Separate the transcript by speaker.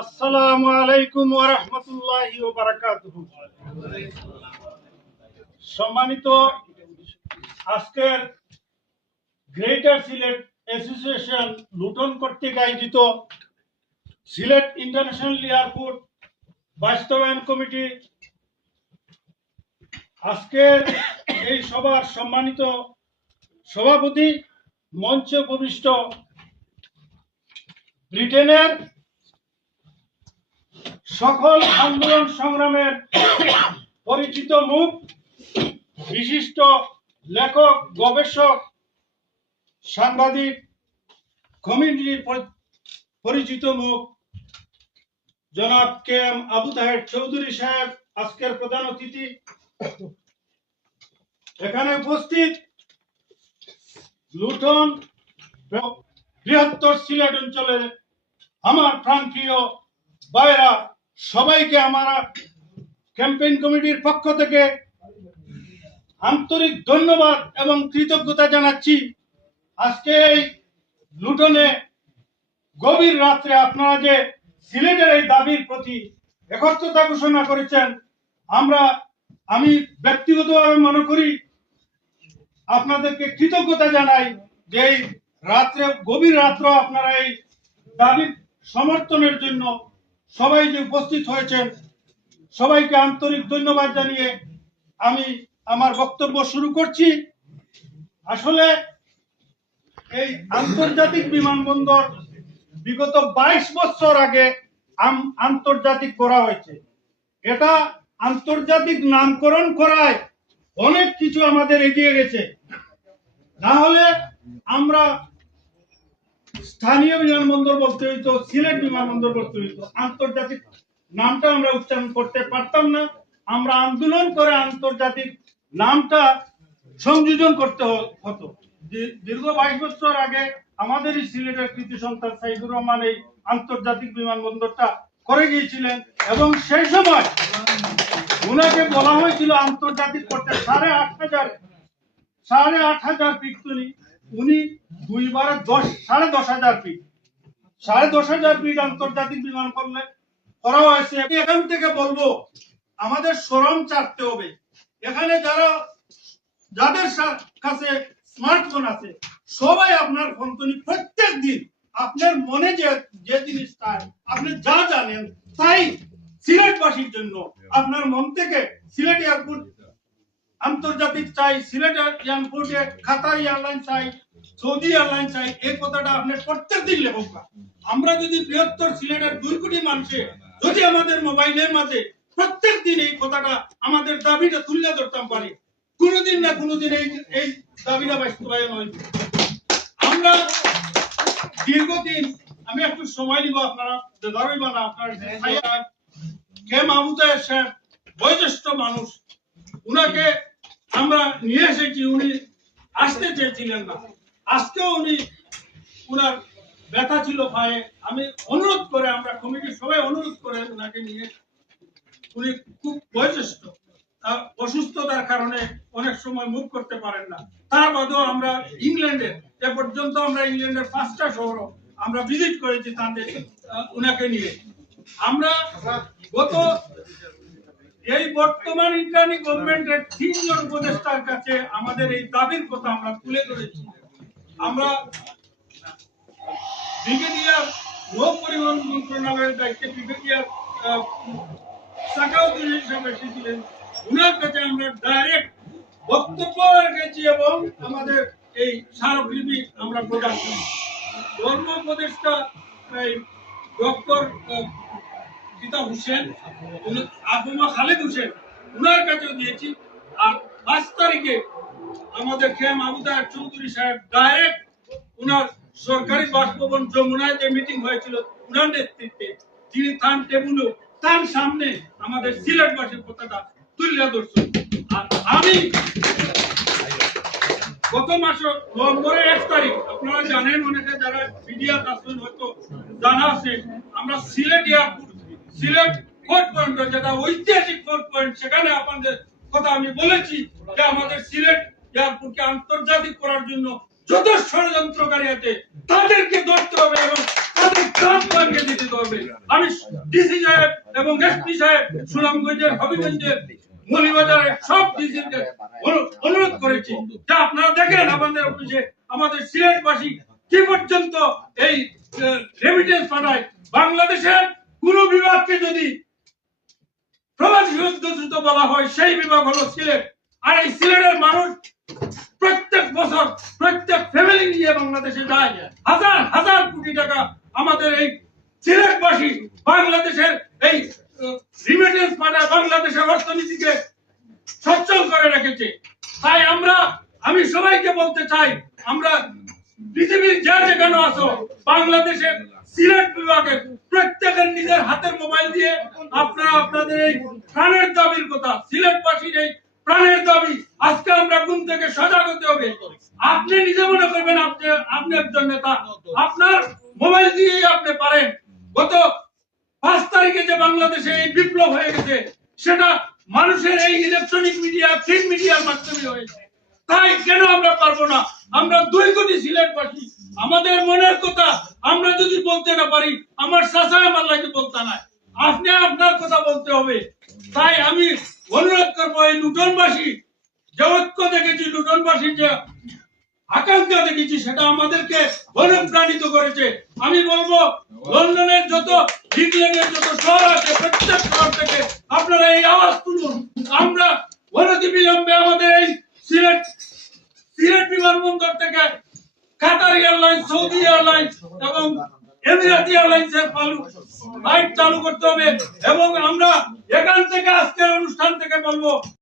Speaker 1: আসসালামু আলাইকুম ওয়া রাহমাতুল্লাহি ওয়া বারাকাতুহু। সম্মানিত আজকের গ্রেটার সিলেট অ্যাসোসিয়েশন লুটন কর্তৃক আয়োজিত সিলেট ইন্টারন্যাশনাল এয়ারপোর্ট বাস্তবায়ন কমিটি আজকের এই সভার সম্মানিত সভাপতি মঞ্চে উপবিষ্ট ব্রিটেনের সকল আন্দোলন সংগ্রামের পরিচিত মুখ, বিশিষ্ট লেখক, গবেষক, সাংবাদিক কমিউনিটির পরিচিত মুখ, জনাব কে এম আবু তাহের চৌধুরী সাহেব, আজকের প্রধান অতিথি। এখানে উপস্থিত লুঠন বৃহত্তর সিলেট অঞ্চলের আমার প্রাণপ্রিয় ভাইরা সবাইকে আমার ক্যাম্পেইন কমিটির পক্ষ থেকে আন্তরিক ধন্যবাদ এবং কৃতজ্ঞতা জানাচ্ছি। আজকে এই লুটনে গভীর রাত্রে আপনারা যে সিলেটের এই দাবির প্রতি একত্রতা ঘোষণা করেছেন, আমরা, আমি ব্যক্তিগতভাবে মনে করি, আপনাদেরকে কৃতজ্ঞতা জানাই যে এই রাত্রে, গভীর রাত্র আপনারা এই দাবির সমর্থনের জন্য সবাই যে উপস্থিত হয়েছেন, সবাইকে আন্তরিক ধন্যবাদ জানিয়ে আমি আমার বক্তব্য শুরু করছি। আসলে এই আন্তর্জাতিক বিমানবন্দর বিগত বাইশ বছর আগে আন্তর্জাতিক করা হয়েছে। এটা আন্তর্জাতিক নামকরণ করায় অনেক কিছু আমাদের এগিয়ে গেছে। না হলে আমরা স্থানীয় বিমানবন্দর বলতে হইতো, সিলেট বিমানবন্দর বলতে হইতো, আন্তর্জাতিক নামটা আমরা উচ্চারণ করতে পারতাম না। আমরা আন্দোলন করে আন্তর্জাতিক নামটা সংযোজন করতে হতো। দীর্ঘ বাইশ বছর আগে আমাদেরই সিলেটের কৃতি সন্তান সাইদুর রহমান এই আন্তর্জাতিক বিমানবন্দরটা করে গিয়েছিলেন এবং সেই সময় উনাকে বলা হয়েছিল আন্তর্জাতিক করতে সাড়ে আট হাজার, সাড়ে আট হাজার তুলি উনি দুইবারে দশ, সাড়ে দশ হাজার ফিট সাড়ে দশ হাজার ফিট আন্তর্জাতিক বিমান করলে করা হয়েছে। এখান থেকে বলব, আমাদের শ্রম চাটতে হবে। এখানে যারা, যাদের কাছে স্মার্টফোন আছে, সবাই আপনার ফোনতনি প্রত্যেক দিন আপনার মনে যে যে জিনিস চায় আপনি যা জানেন, তাই সিলেটবাসীর জন্য। আপনার মন থেকে সিলেট এয়ারপোর্ট আন্তর্জাতিক চাই সিলেট এয়ারপোর্টে কাতার এয়ারলাইন চাই সৌদি এয়ারলাইন চাই এই কথাটা আপনি প্রত্যেক দিন লেখক। আমরা যদি বৃহত্তর সিলেটের দুই কোটি মানুষে যদি আমাদের মোবাইলের মাঝে প্রত্যেক দিন এই কথাটা আমাদের দাবিটা তুলে ধরতাম পারি কোনোদিন না কোনোদিন এই এই দাবিটা বাস্তবায়ন হয়েছে আমরা দীর্ঘদিন আমি একটু সময় নিব আপনারা ধরইব না আপনার কে মাহমুদা বয়োজ্যেষ্ঠ মানুষ উনাকে আমরা নিয়ে এসেছি, উনি আসতে চেয়েছিলেন না। আজকেও উনি উনার ব্যথা ছিল পায়ে। আমি অনুরোধ করে, আমরা কমিটির সবাই অনুরোধ করে উনাকে নিয়ে, উনি খুব বয়োজ্যেষ্ঠ। অসুস্থতার কারণে অনেক সময় মুখ করতে পারেন না। তার বাদেও আমরা ইংল্যান্ডের এ পর্যন্ত আমরা ইংল্যান্ডের পাঁচটা শহর আমরা ভিজিট করেছি তাদের উনাকে নিয়ে। আমরা গত এই বর্তমান ইন্টারনি গভর্নমেন্টের তিনজন উপদেষ্টার কাছে আমাদের এই দাবির কথা আমরা তুলে ধরেছি। আমরা ব্রিগেডিয়ার নৌ পরিবহন মন্ত্রণালয়ের দায়িত্বে ব্রিগেডিয়ার আহ, সাকাউদ্দিন হিসাবে এসেছিলেন উনার কাছে আমরা ডাইরেক্ট বক্তব্য রেখেছি এবং আমাদের এই স্মারকলিপি আমরা প্রদান করি ধর্ম উপদেষ্টা এই ডক্টর পিতা হুসেন আবুমা খালেদ হোসেন, উনার কাছেও দিয়েছি আর পাঁচ তারিখে আমাদের খেম আবুদার চৌধুরী সাহেব ডাইরেক্ট উনার সরকারি বাসভবন যমুনায় যে মিটিং হয়েছিল। উনার নেতৃত্বে তিনি তার টেবুলও তার সামনে আমাদের সিলেটবাসীর কথাটা তুলে ধরছেন। আর আমি গত মাস নভেম্বরের এক তারিখ, আপনারা জানেন অনেকে যারা মিডিয়া আসবেন হয়তো জানা আছে, আমরা Sylhet airport Sylhet fort point যেটা ঐতিহাসিক ফোর্ট পয়েন্ট সেখানে আপনাদের কথা আমি বলেছি যে আমাদের সিলেট এয়ারপোর্টকে আন্তর্জাতিক করার জন্য যত ষড়যন্ত্রকারী আছে। তাদেরকে ধরতে হবে এবং তাদের দিতে হবে। আর ডিসি সাহেব এবং এসপি সাহেব, সুনামগঞ্জের হবিগঞ্জের মলিবাজারের সব ডিসিকে অনুরোধ করেছি যে আপনারা দেখেন আমাদের অফিসে আমাদের সিলেটবাসী কি পর্যন্ত এই রেমিটেন্স পাঠায়। বাংলাদেশের কোন বিভাগকে যদি প্রবাসী বলা হয়, সেই বিভাগ হলো সিলেট। আর এই সিলেটের মানুষ প্রত্যেক বছর প্রত্যেক ফ্যামিলি নিয়ে বাংলাদেশে যায়। হাজার হাজার কোটি টাকা আমাদের এই সিলেটবাসী বাংলাদেশের এই রিমিটেন্স পাঠায়, বাংলাদেশের অর্থনীতিকে সচ্ছল করে রেখেছে। তাই আমরা, আমি সবাইকে বলতে চাই, আমরা পৃথিবীর যা যেখানে আসো বাংলাদেশের সিলেট বিভাগের প্রত্যেকের নিজের হাতের মোবাইল দিয়ে আপনারা আপনাদের এই প্রাণের দাবির কথা, সিলেটবাসীর এই প্রাণের দাবি আজকে আমরা ঘুম থেকে সজাগ হতে হবে। আপনি নিজে মনে করবেন আপনি আপনি একজন নেতা। আপনার মোবাইল দিয়েই আপনি পারেন। গত পাঁচ তারিখে যে বাংলাদেশে এই বিপ্লব হয়ে গেছে, সেটা মানুষের এই ইলেকট্রনিক মিডিয়া প্রিন্ট মিডিয়ার মাধ্যমে হয়েছে। তাই কেন আমরা পারব না? আমরা দুই কোটি সিলেটবাসী। আমাদের মনের কথা, আমরা যদি বলতে না পারি, আমার চাষা আমার লাগে বলতে নাই। আপনি আপনার কথা বলতে হবে। তাই আমি অনুরোধ করব এই লুটনবাসী, যে ঐক্য দেখেছি, লুটনবাসীর যে আকাঙ্ক্ষা দেখেছি, সেটা আমাদেরকে অনুপ্রাণিত করেছে। আমি বলব, লন্ডনের যত, ইংল্যান্ডের যত শহর আছে, প্রত্যেক শহর থেকে আপনারা এই আওয়াজ তুলুন। আমরা অনতি বিলম্বে আমাদের এই সিলেট সিলেট বিমানবন্দর থেকে কাতার এয়ারলাইন্স সৌদি এয়ারলাইন্স এবং চালু করতে হবে এবং আমরা এখান থেকে আজকের অনুষ্ঠান থেকে বলব।